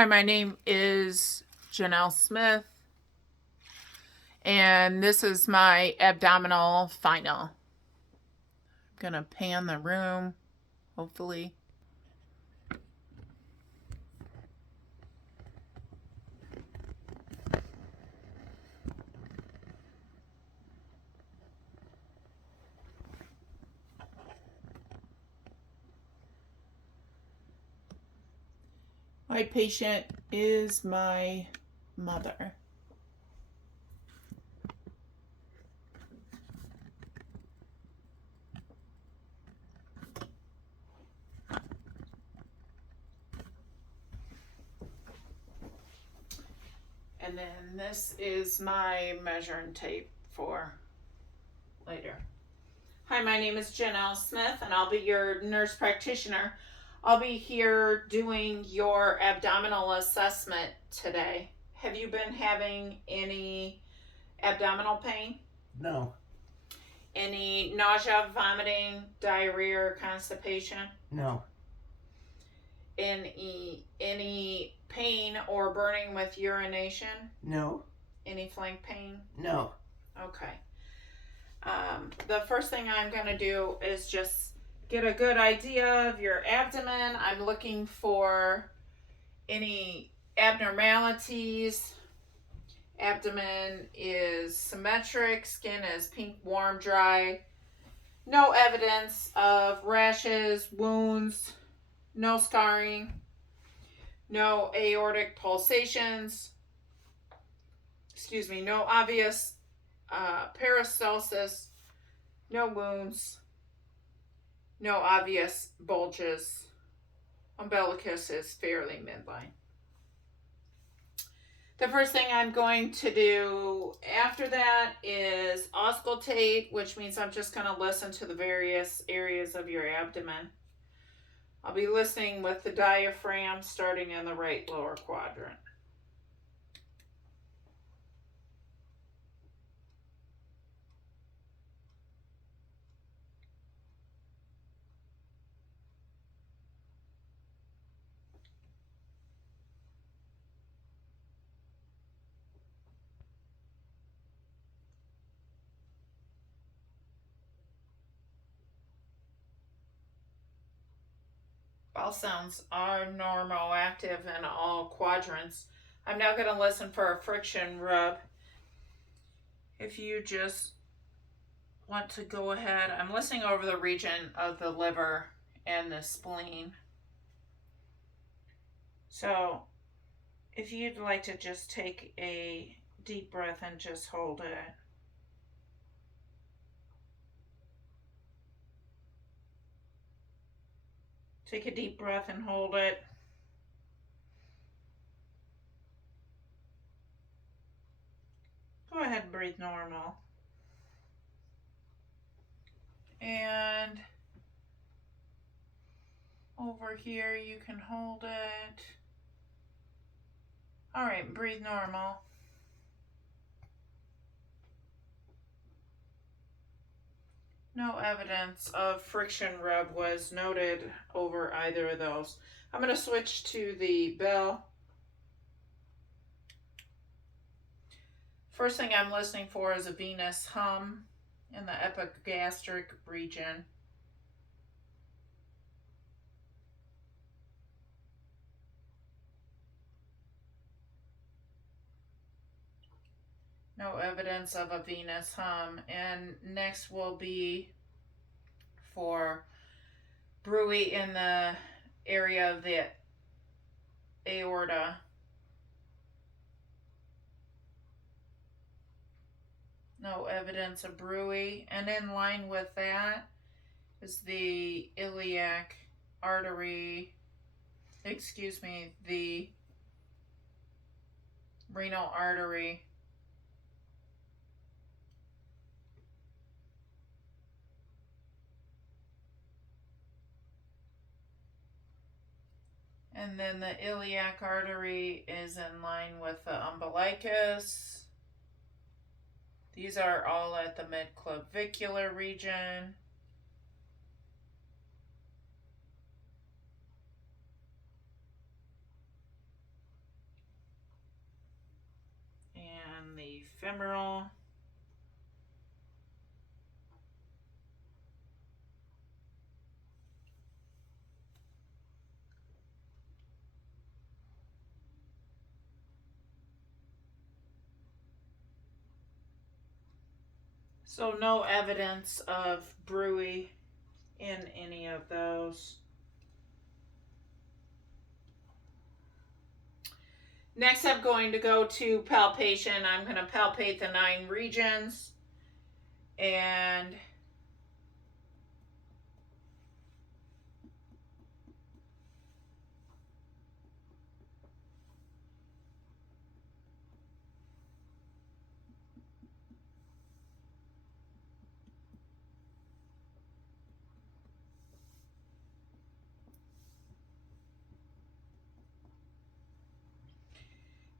Hi, my name is Janelle Smith, and this is my abdominal final. I'm gonna pan the room, hopefully. My patient is my mother. And then this is my measuring tape for later. Hi, my name is Janelle Smith, and I'll be your nurse practitioner. I'll be here doing your abdominal assessment today. Have you been having any abdominal pain? No. Any nausea, vomiting, diarrhea, or constipation? No. Any pain or burning with urination? No. Any flank pain? No. Okay. The first thing I'm going to do is just get a good idea of your abdomen. I'm looking for any abnormalities. Abdomen is symmetric, skin is pink, warm, dry. No evidence of rashes, wounds, no scarring, no aortic pulsations, no obvious peristalsis, no wounds, no obvious bulges. Umbilicus is fairly midline. The first thing I'm going to do after that is auscultate, which means I'm just going to listen to the various areas of your abdomen. I'll be listening with the diaphragm starting in the right lower quadrant. Bowel sounds are normal, active in all quadrants. I'm now going to listen for a friction rub. If you just want to go ahead, I'm listening over the region of the liver and the spleen. So if you'd like to just take a deep breath and just hold it. Take a deep breath and hold it. Go ahead and breathe normal. And over here you can hold it. All right, breathe normal. No evidence of friction rub was noted over either of those. I'm going to switch to the bell. First thing I'm listening for is a venous hum in the epigastric region. No evidence of a venous hum. And next will be for bruit in the area of the aorta. No evidence of bruit. And in line with that is the iliac artery, the renal artery. And then the iliac artery is in line with the umbilicus. These are all at the midclavicular region. the femoral. So no evidence of bruit in any of those. Next, I'm going to go to palpation. I'm going to palpate the 9 regions.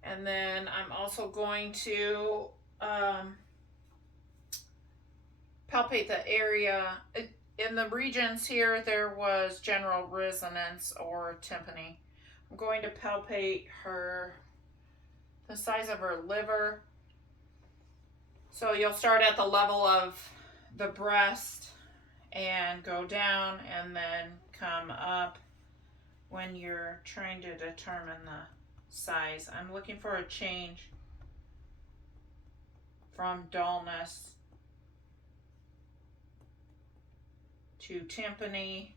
And then I'm also going to palpate the area. In the regions here, there was general resonance or tympany. I'm going to palpate the size of her liver. So you'll start at the level of the breast and go down and then come up when you're trying to determine the size. I'm looking for a change from dullness to tympany.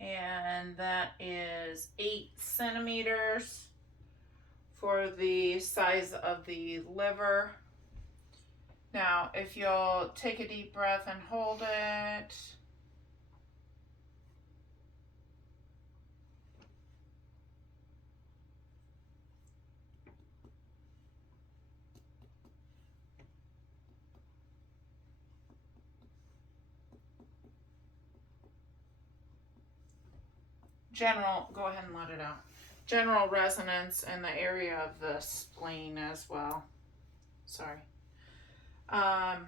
And that is 8 centimeters for the size of the liver. Now, if you'll take a deep breath and hold it. Go ahead and let it out. General resonance in the area of the spleen as well. Sorry. Now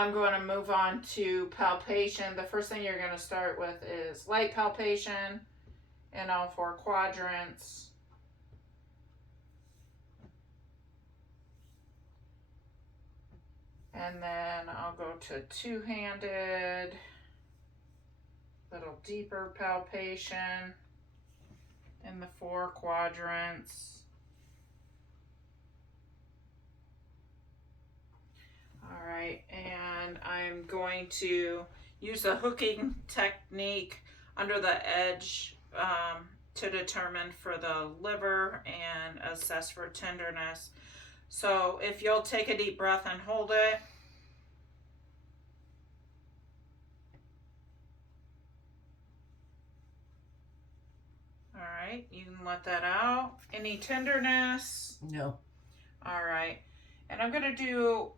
I'm going to move on to palpation. The first thing you're going to start with is light palpation in all 4 quadrants. And then I'll go to two-handed, little deeper palpation in the 4 quadrants. All right, and I'm going to use a hooking technique under the edge to determine for the liver and assess for tenderness. So if you'll take a deep breath and hold it. All right, you can let that out. Any tenderness? No. All right, and I'm going to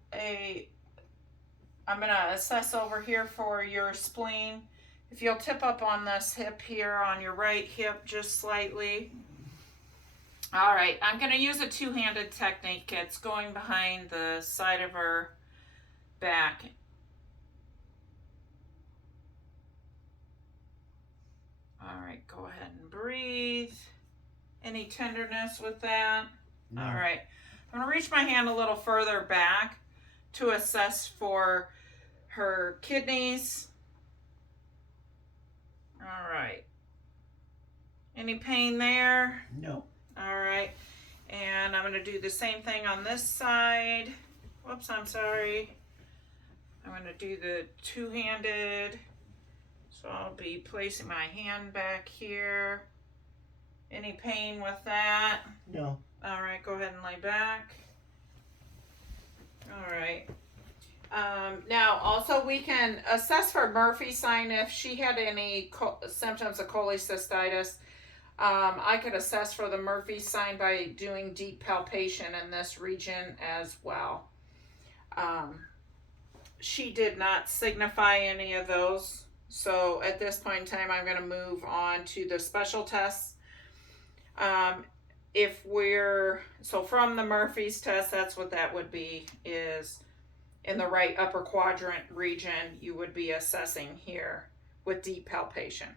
assess over here for your spleen. If you'll tip up on this hip here, on your right hip, just slightly. All right, I'm going to use a two-handed technique. It's going behind the side of her back. All right, go ahead and breathe. Any tenderness with that? No. All right, I'm going to reach my hand a little further back to assess for her kidneys. All right. Any pain there? No. All right. And I'm going to do the same thing on this side. Whoops, I'm sorry. I'm going to do the two-handed. So I'll be placing my hand back here. Any pain with that? No. All right, go ahead and lay back. All right. Now, also we can assess for Murphy's sign if she had any symptoms of cholecystitis. I could assess for the Murphy's sign by doing deep palpation in this region as well. She did not signify any of those. So at this point in time, I'm going to move on to the special tests. From the Murphy's test, that's what that would be, is in the right upper quadrant region, you would be assessing here with deep palpation.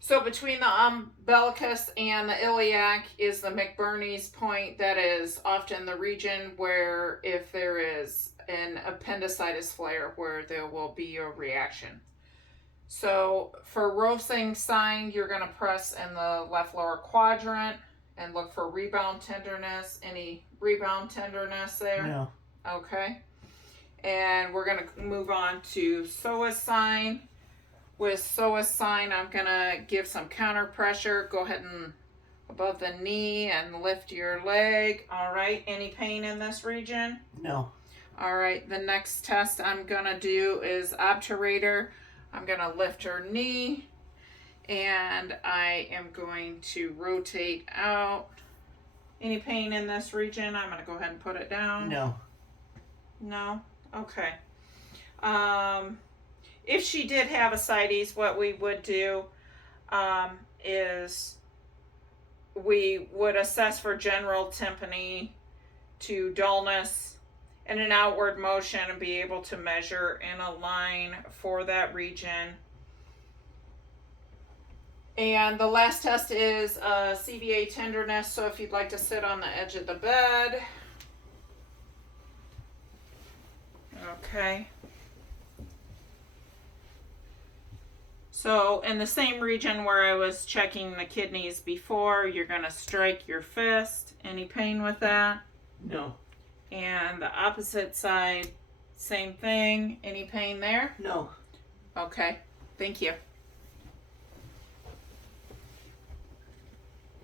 So between the umbilicus and the iliac is the McBurney's point. That is often the region where if there is an appendicitis flare where there will be a reaction. So for Rosing sign, you're going to press in the left lower quadrant and look for rebound tenderness. Any rebound tenderness there? No. Okay. And we're going to move on to psoas sign. With psoas sign, I'm going to give some counter pressure. Go ahead and above the knee and lift your leg. All right. Any pain in this region? No. All right. The next test I'm going to do is obturator. I'm going to lift her knee and I am going to rotate out. Any pain in this region? I'm going to go ahead and put it down. No. No? Okay. If she did have ascites, what we would do is we would assess for general tympany to dullness and an outward motion and be able to measure in a line for that region. And the last test is CVA tenderness. So if you'd like to sit on the edge of the bed. Okay. So in the same region where I was checking the kidneys before, you're going to strike your fist. Any pain with that? No. And the opposite side, same thing. Any pain there? No. Okay. Thank you.